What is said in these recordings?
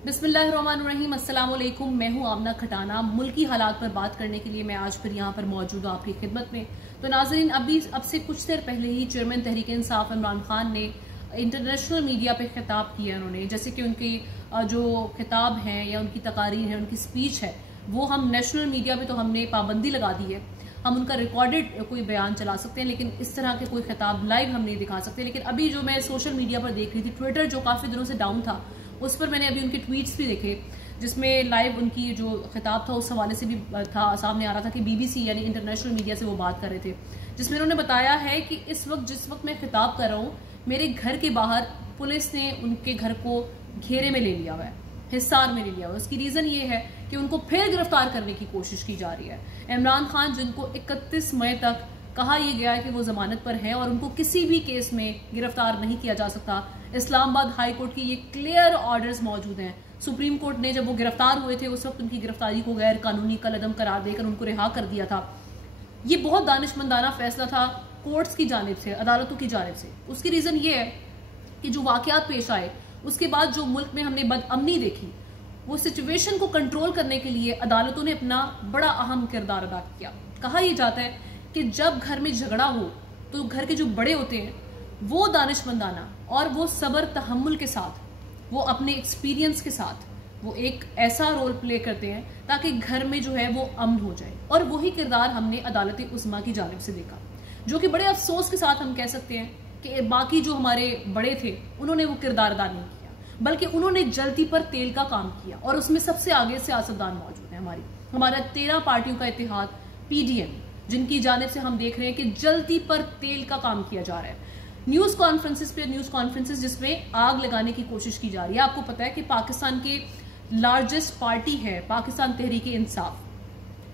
बिस्मिल्लाहिर्रहमानिर्रहीम, अस्सलाम वालेकुम। मैं हूं आमना खटाना। मुल्की हालात पर बात करने के लिए मैं आज फिर यहाँ पर मौजूद हूँ आपकी खिदमत में। तो नाज़रीन, अब से कुछ देर पहले ही चेयरमैन तहरीक इंसाफ इमरान खान ने इंटरनेशनल मीडिया पे खिताब किया। उन्होंने जैसे कि उनकी जो खिताब हैं या उनकी तकारीर है, उनकी स्पीच है, वो हम नेशनल मीडिया पे तो हमने पाबंदी लगा दी है। हम उनका रिकॉर्डेड कोई बयान चला सकते हैं, लेकिन इस तरह के कोई खिताब लाइव हम नहीं दिखा सकते। लेकिन अभी जो मैं सोशल मीडिया पर देख रही थी, ट्विटर जो काफ़ी दिनों से डाउन था, उस पर मैंने अभी उनके ट्वीट्स भी देखे, जिसमें लाइव उनकी जो खिताब था उस हवाले से भी था, सामने आ रहा था कि बीबीसी यानी इंटरनेशनल मीडिया से वो बात कर रहे थे, जिसमें उन्होंने बताया है कि जिस वक्त मैं खिताब कर रहा हूँ, मेरे घर के बाहर पुलिस ने उनके घर को घेरे में ले लिया हुआ है, हिसार में ले लिया हुआ है। उसकी रीज़न ये है कि उनको फिर गिरफ्तार करने की कोशिश की जा रही है। इमरान खान, जिनको 31 मई तक कहा यह गया है कि वो जमानत पर हैं और उनको किसी भी केस में गिरफ्तार नहीं किया जा सकता। इस्लामाबाद हाई कोर्ट की ये क्लियर ऑर्डर्स मौजूद हैं। सुप्रीम कोर्ट ने जब वो गिरफ्तार हुए थे, उस वक्त उनकी गिरफ्तारी को गैर कानूनी कलअदम करार देकर उनको रिहा कर दिया था। ये बहुत दानिशमंदाना फैसला था कोर्ट्स की जानिब से, अदालतों की जानिब से। उसकी रीज़न ये है कि जो वाकयात पेश आए, उसके बाद जो मुल्क में हमने बदअमनी देखी, वो सिचुएशन को कंट्रोल करने के लिए अदालतों ने अपना बड़ा अहम किरदार अदा किया। कहा यह जाता है कि जब घर में झगड़ा हो तो घर के जो बड़े होते हैं वो दानिशमंदाना और वो सब्र तहम्मुल के साथ, वो अपने एक्सपीरियंस के साथ वो एक ऐसा रोल प्ले करते हैं ताकि घर में जो है वो अमन हो जाए। और वही किरदार हमने अदालत उज़्मा की जानिब से देखा, जो कि बड़े अफसोस के साथ हम कह सकते हैं कि बाकी जो हमारे बड़े थे उन्होंने वो किरदार अदा नहीं किया, बल्कि उन्होंने जल्दी पर तेल का काम किया। और उसमें सबसे आगे सियासतदान मौजूद है। हमारा 13 पार्टियों का इत्तेहाद PDM, जिनकी जानिब से हम देख रहे हैं कि जल्दी पर तेल का काम किया जा रहा है। न्यूज़ कॉन्फ्रेंसेस जिसमें आग लगाने की कोशिश की जा रही है। आपको पता है कि पाकिस्तान के लार्जेस्ट पार्टी है पाकिस्तान तहरीक इंसाफ,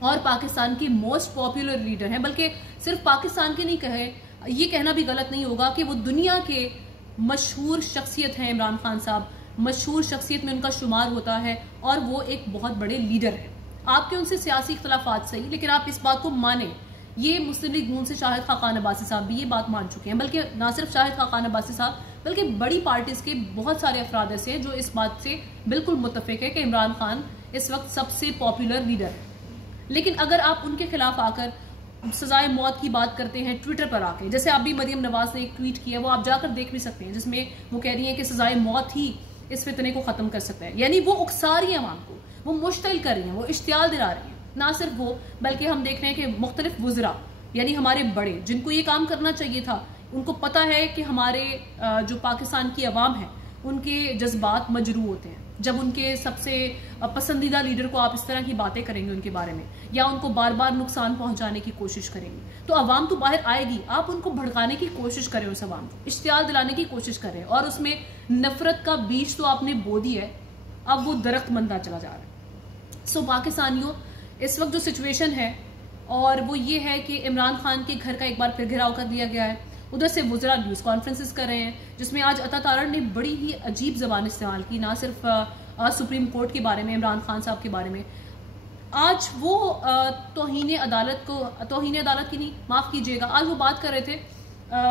और पाकिस्तान की मोस्ट पॉपुलर लीडर है, बल्कि सिर्फ पाकिस्तान के नहीं कहे, ये कहना भी गलत नहीं होगा कि वो दुनिया के मशहूर शख्सियत हैं। इमरान खान साहब मशहूर शख्सियत में उनका शुमार होता है और वो एक बहुत बड़े लीडर है। आपके उनसे सियासी इख्तलाफात सही, लेकिन आप इस बात को माने, ये मुस्लिम लीग नून से शाहिद खाकान अब्बासी साहब भी ये बात मान चुके हैं, बल्कि ना सिर्फ शाहिद खाकान अब्बासी साहब, बल्कि बड़ी पार्टीज के बहुत सारे अफराद ऐसे हैं जो इस बात से बिल्कुल मुत्तफिक है कि इमरान खान इस वक्त सबसे पॉपुलर लीडर है। लेकिन अगर आप उनके खिलाफ आकर सजाए मौत की बात करते हैं ट्विटर पर आके, जैसे अभी मरियम नवाज ने एक ट्वीट किया, वो आप जाकर देख भी सकते हैं, जिसमें वो कह रही हैं कि सजाए मौत ही इस फितने को खत्म कर सकता है। यानी वो उकसा रही है अवाम को, वो मुश्तिल कर रही हैं, वो इश्तियाल दिला रही हैं। ना सिर्फ वो, बल्कि हम देख रहे हैं कि मुख्तलिफ वुज़रा यानी हमारे बड़े, जिनको ये काम करना चाहिए था, उनको पता है कि हमारे जो पाकिस्तान की अवाम है उनके जज्बात मजरू होते हैं। जब उनके सबसे पसंदीदा लीडर को आप इस तरह की बातें करेंगे उनके बारे में, या उनको बार बार नुकसान पहुंचाने की कोशिश करेंगे, तो अवाम तो बाहर आएगी। आप उनको भड़काने की कोशिश करें, उस अवाम को इश्तियाल दिलाने की कोशिश करें, और उसमें नफरत का बीज तो आपने बो दिया है, अब वो दरख्त बनता चला जा रहा है। सो पाकिस्तानियों, इस वक्त जो सिचुएशन है और वो ये है कि इमरान खान के घर का एक बार फिर घेराव कर दिया गया है। उधर से वुज़रा न्यूज़ कॉन्फ्रेंसेस कर रहे हैं, जिसमें आज अता तारण ने बड़ी ही अजीब ज़बान इस्तेमाल की, ना सिर्फ सुप्रीम कोर्ट के बारे में, इमरान खान साहब के बारे में। आज वो तौहीन अदालत की नहीं, माफ़ कीजिएगा, आज वो बात कर रहे थे,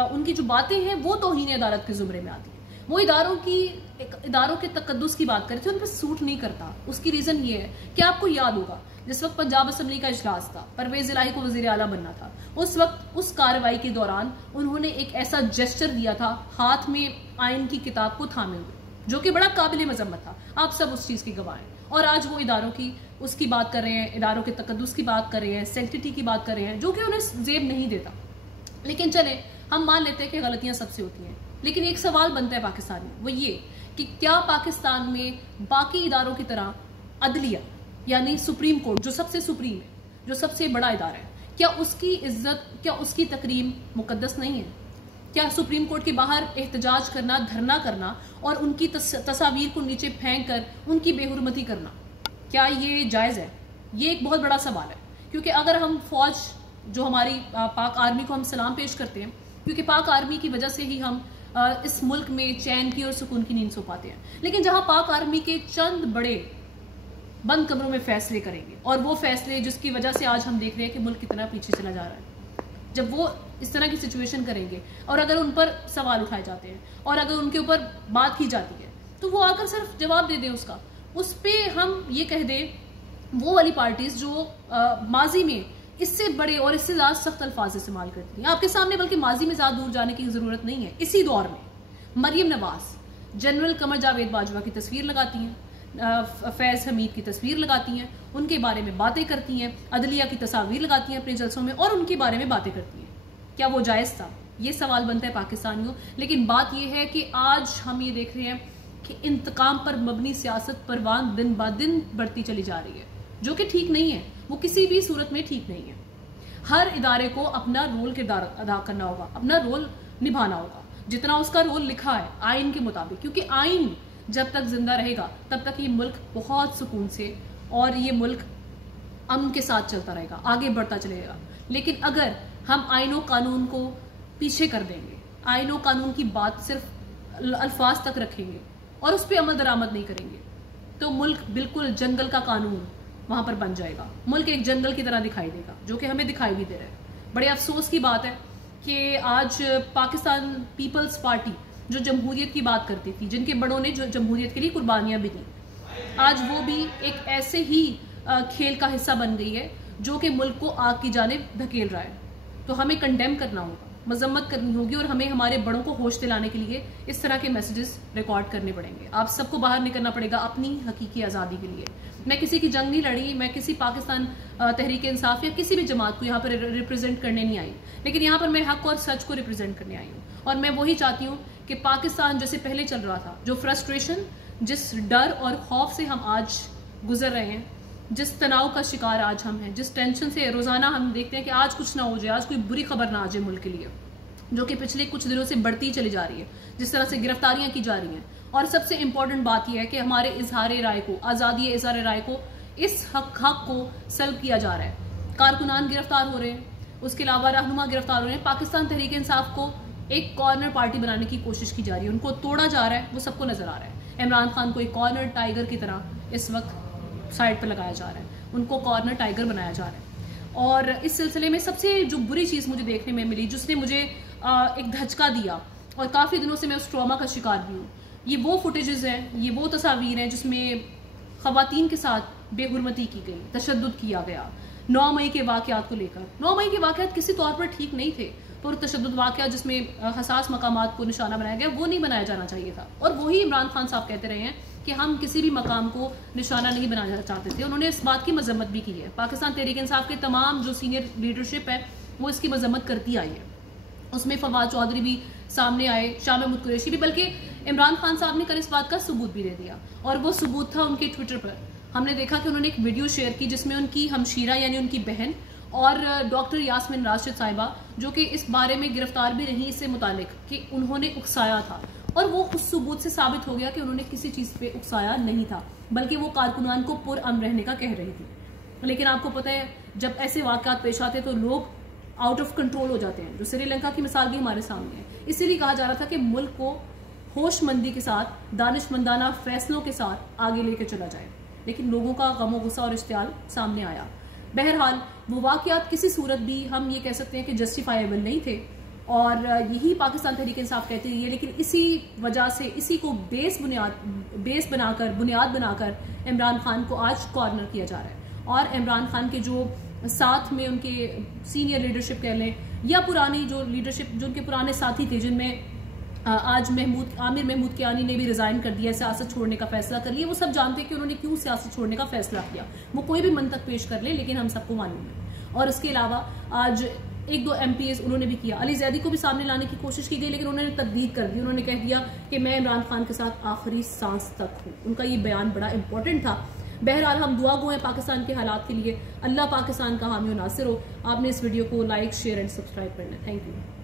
उनकी जो बातें हैं वो तौहीन अदालत के ज़ुमरे में आती है। वो इदारों के तकद्दुस की बात कर रहे थे, उन पर सूट नहीं करता। उसकी रीज़न ये है कि आपको याद होगा, जिस वक्त पंजाब असम्बली का इजलास था, परवेज़ इलाही को वज़ीर आला बनना था, उस वक्त उस कार्रवाई के दौरान उन्होंने एक ऐसा जेस्चर दिया था, हाथ में आइन की किताब को थामे हुए, जो कि बड़ा काबिल मजम्मत था। आप सब उस चीज़ की गवाह हैं। और आज वो इदारों की उसकी बात कर रहे हैं, इदारों के तकद्दुस की बात कर रहे हैं, सैंक्टिटी की बात कर रहे हैं, जो कि उन्हें जेब नहीं देता। लेकिन चले, हम मान लेते हैं कि गलतियाँ सबसे होती हैं, लेकिन एक सवाल बनता है पाकिस्तान में, वो ये कि क्या पाकिस्तान में बाकी इदारों की तरह अदलिया यानी सुप्रीम कोर्ट, जो सबसे सुप्रीम है, जो सबसे बड़ा इदारा है, क्या उसकी इज्जत, क्या उसकी तकरीम मुकद्दस नहीं है? क्या सुप्रीम कोर्ट के बाहर एहतजाज करना, धरना करना और उनकी तस्वीर को नीचे फेंक कर उनकी बेहुरमती करना, क्या ये जायज़ है? ये एक बहुत बड़ा सवाल है। क्योंकि अगर हम फौज, जो हमारी पाक आर्मी को हम सलाम पेश करते हैं, क्योंकि पाक आर्मी की वजह से ही हम इस मुल्क में चैन की और सुकून की नींद सो पाते हैं, लेकिन जहां पाक आर्मी के चंद बड़े बंद कमरों में फैसले करेंगे, और वो फैसले जिसकी वजह से आज हम देख रहे हैं कि मुल्क कितना पीछे चला जा रहा है, जब वो इस तरह की सिचुएशन करेंगे और अगर उन पर सवाल उठाए जाते हैं और अगर उनके ऊपर बात की जाती है, तो वो आकर सिर्फ जवाब दे दें उसका, उस पर हम ये कह दें वो वाली पार्टीज जो माजी में इससे बड़े और इससे ज्यादा सख्त अल्फाज इस्तेमाल करती हैं आपके सामने, बल्कि माजी में ज्यादा दूर जाने की जरूरत नहीं है। इसी दौर में मरियम नवाज जनरल कमर जावेद बाजवा की तस्वीर लगाती हैं, फैज़ हमीद की तस्वीर लगाती हैं, उनके बारे में बातें करती हैं, अदलिया की तस्वीर लगाती हैं अपने जलसों में और उनके बारे में बातें करती हैं। क्या वो जायज़ था? ये सवाल बनता है पाकिस्तानियों। लेकिन बात यह है कि आज हम ये देख रहे हैं कि इंतकाम पर मबनी सियासत परवान दिन ब दिन बढ़ती चली जा रही है, जो कि ठीक नहीं है। वो किसी भी सूरत में ठीक नहीं है। हर इदारे को अपना रोल किरदार अदा करना होगा, अपना रोल निभाना होगा, जितना उसका रोल लिखा है आइन के मुताबिक, क्योंकि आइन जब तक जिंदा रहेगा तब तक ये मुल्क बहुत सुकून से और ये मुल्क अमन के साथ चलता रहेगा, आगे बढ़ता चलेगा। लेकिन अगर हम आइन कानून को पीछे कर देंगे, आइन कानून की बात सिर्फ अल्फाज तक रखेंगे और उस पर अमल दरामद नहीं करेंगे, तो मुल्क बिल्कुल जंगल का कानून वहां पर बन जाएगा। मुल्क एक जंगल की तरह दिखाई देगा, जो कि हमें दिखाई भी दे रहा है। बड़े अफसोस की बात है कि आज पाकिस्तान पीपल्स पार्टी जो जमहूरियत की बात करती थी, जिनके बड़ों ने जो जमहूरियत के लिए कुर्बानियां भी दी, आज वो भी एक ऐसे ही खेल का हिस्सा बन गई है जो कि मुल्क को आग की जानिब धकेल रहा है। तो हमें कंडेम करना होगा, मजम्मत करनी होगी और हमें हमारे बड़ों को होश दिलाने के लिए इस तरह के मैसेजेस रिकॉर्ड करने पड़ेंगे। आप सबको बाहर निकलना पड़ेगा अपनी हकीकी आज़ादी के लिए। मैं किसी की जंग नहीं लड़ी, मैं किसी पाकिस्तान तहरीक इंसाफ या किसी भी जमात को यहाँ पर रिप्रेजेंट करने नहीं आई, लेकिन यहाँ पर मैं हक और सच को रिप्रेजेंट करने आई हूँ। और मैं वही चाहती हूँ कि पाकिस्तान जैसे पहले चल रहा था, जो फ्रस्ट्रेशन, जिस डर और खौफ से हम आज गुजर रहे हैं, जिस तनाव का शिकार आज हम हैं, जिस टेंशन से रोजाना हम देखते हैं कि आज कुछ ना हो जाए, आज कोई बुरी खबर ना आ जाए मुल्क के लिए, जो कि पिछले कुछ दिनों से बढ़ती चली जा रही है, जिस तरह से गिरफ्तारियां की जा रही हैं। और सबसे इंपॉर्टेंट बात यह है कि हमारे इजहार राय को, आज़ादी इजहार राय को, इस हक को सल्ब किया जा रहा है। कारकुनान गिरफ्तार हो रहे हैं, उसके अलावा रहनुमा गिरफ्तार हो रहे हैं। पाकिस्तान तहरीक इंसाफ को एक कॉर्नर पार्टी बनाने की कोशिश की जा रही है, उनको तोड़ा जा रहा है, वो सबको नजर आ रहा है। इमरान खान को एक कॉर्नर टाइगर की तरह इस वक्त साइड पर लगाया जा रहा है, उनको कॉर्नर टाइगर बनाया जा रहा है। और इस सिलसिले में सबसे जो बुरी चीज़ मुझे देखने में मिली, जिसने मुझे एक धचका दिया और काफ़ी दिनों से मैं उस ट्रॉमा का शिकार भी हूँ, ये वो फुटेजेस हैं, ये वो तस्वीर हैं जिसमें ख़वातीन के साथ बेहुरमती की गई, तशद्दुद किया गया। 9 मई के वाक़यात को लेकर, 9 मई के वाक़यात किसी तौर पर ठीक नहीं थे, पर तशद्दुद वाक़या जिसमें हसास मकामात को निशाना बनाया गया, वो नहीं बनाया जाना चाहिए था। और वही इमरान खान साहब कहते रहे हैं कि हम किसी भी मकाम को निशाना नहीं बनाना चाहते थे। उन्होंने इस बात की मजम्मत भी की है। पाकिस्तान तहरीक इंसाफ के तमाम जो सीनियर लीडरशिप है वो इसकी मजम्मत करती आई है। उसमें फवाद चौधरी भी सामने आए, शाह महमूद कुरैशी भी, बल्कि इमरान खान साहब ने कल इस बात का सबूत भी दे दिया। और वो सबूत था उनके ट्विटर पर। हमने देखा कि उन्होंने एक वीडियो शेयर की जिसमें उनकी हमशीरा यानी उनकी बहन और डॉक्टर यास्मीन राशिद साहिबा, जो कि इस बारे में गिरफ्तार भी रही इससे मुतालिक कि उन्होंने उकसाया था, और वो उस सबूत से साबित हो गया कि उन्होंने किसी चीज़ पे उकसाया नहीं था, बल्कि वो कारकुनान को पुरअमन रहने का कह रही थी। लेकिन आपको पता है जब ऐसे वाक़यात पेश आते तो लोग आउट ऑफ कंट्रोल हो जाते हैं, जो श्रीलंका की मिसाल भी हमारे सामने है। इसीलिए कहा जा रहा था कि मुल्क को होशमंदी के साथ, दानिशमंदाना फैसलों के साथ आगे लेके चला जाए, लेकिन लोगों का गमो गुस्सा और इश्तियाल सामने आया। बहरहाल वो वाक़यात किसी सूरत भी हम ये कह सकते हैं कि जस्टिफाइबल नहीं थे, और यही पाकिस्तान तहरीक इंसाफ कहती रही है। लेकिन इसी वजह से, इसी को बेस बनाकर इमरान खान को आज कॉर्नर किया जा रहा है। और इमरान खान के जो साथ में उनके सीनियर लीडरशिप कह लें या पुरानी जो लीडरशिप, जो उनके पुराने साथी थे, जिनमें आज आमिर महमूद कियानी ने भी रिजाइन कर दिया, सियासत छोड़ने का फैसला कर लिया। वो सब जानते हैं कि उन्होंने क्यों सियासत छोड़ने का फैसला किया, वो कोई भी मंतक पेश कर ले, लेकिन हम सबको मालूम है। और उसके अलावा आज 1-2 MPs उन्होंने भी किया। अली जैदी को भी सामने लाने की कोशिश की गई, लेकिन उन्होंने तब्दील कर दी। उन्होंने कह दिया कि मैं इमरान खान के साथ आखिरी सांस तक हूँ। उनका ये बयान बड़ा इंपॉर्टेंट था। बहरहाल हम दुआ गो हैं पाकिस्तान के हालात के लिए। अल्लाह पाकिस्तान का हामी और नासिर हो। आपने इस वीडियो को लाइक, शेयर एंड सब्सक्राइब करना है। Thank you.